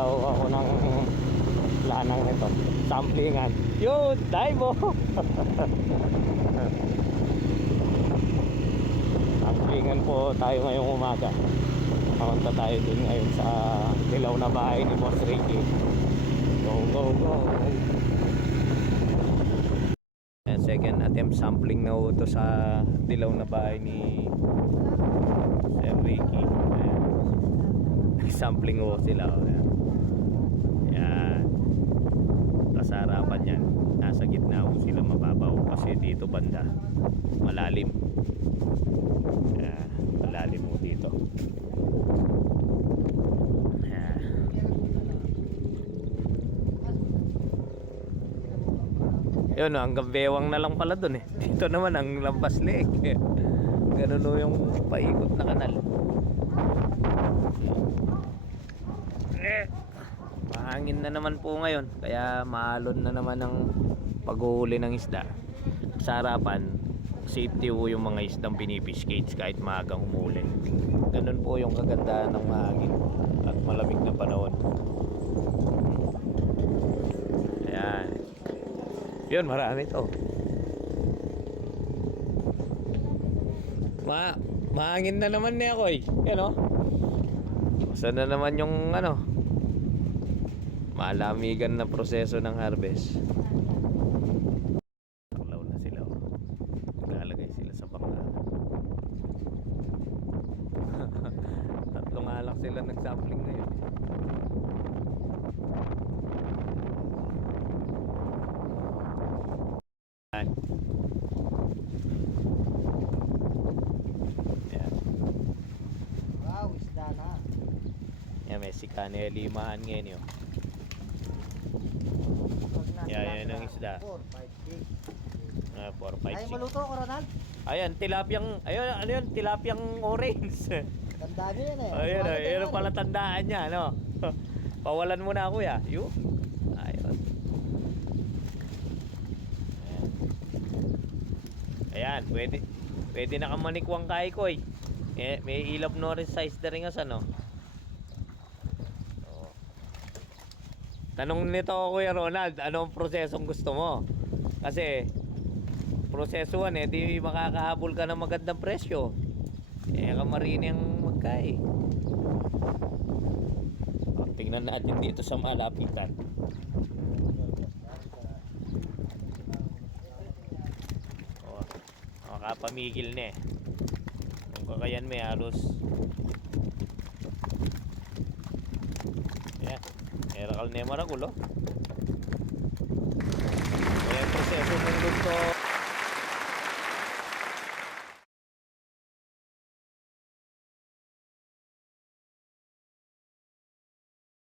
daw ako ng lanang nito. Samplingan. Yun, Daibo. Samplingan po tayo ngayong umaga. Papunta tayo dun ngayon sa dilaw na bahay ni Boss Ricky. Go, go, go. And second attempt sampling na ito sa dilaw na bahay ni Sir Ricky. Sampling ho sila. Yan. Sa harapan yan. Nasa gitna ho sila, mababaw. Kasi dito banda malalim. Yan. Malalim ho dito. Yan. Yun, hanggang bewang na lang pala dun eh. Dito naman ang Lampas Lake. Ganun o yung paikot na kanal. Mahangin na naman po ngayon, kaya maalon na naman ang paghuhuli ng isda. Sa harapan, safety po yung mga isdang pinifish cage kahit maagang humuli. Ganun po yung kagandahan ng mahangin at malamig na panahon. Ayan. Yun, marami to. Mahangin na naman niya ako eh. Yan o. Saan na naman yung ano, malamigan na proseso ng harvest. Tuklaw na sila. Lalagay sila sa bangka. Tatlong alak sila nagsampling ngayon. Yan. Wow, isda na. Yan, may sikane limahan ngayon yun. Yan ang isda. 4, 5, 6. 4, 5, 6. Ay, maluto ko, Ronald. Ayan, tilapyang, ayun, ano yun, tilapyang orange. Tandaan nyo yan eh. Ayun, ayun pala tandaan niya, no? Pawalan mo na, kuya. Yun. Ayun. Ayan, pwede na kang manikwang kaikoy. May ilap no rin size na rin as ano. Tanong nito Kuya Ronald, anong prosesong gusto mo? Kasi proseso 1 di makakahabol ka ng magandang presyo. Kamarin yung magkay. Tingnan natin dito sa malapitan. Makapamigil na eh. Kung kakayan may halos. Yan. Erakal na yung maragulo. Kaya proseso ng luto.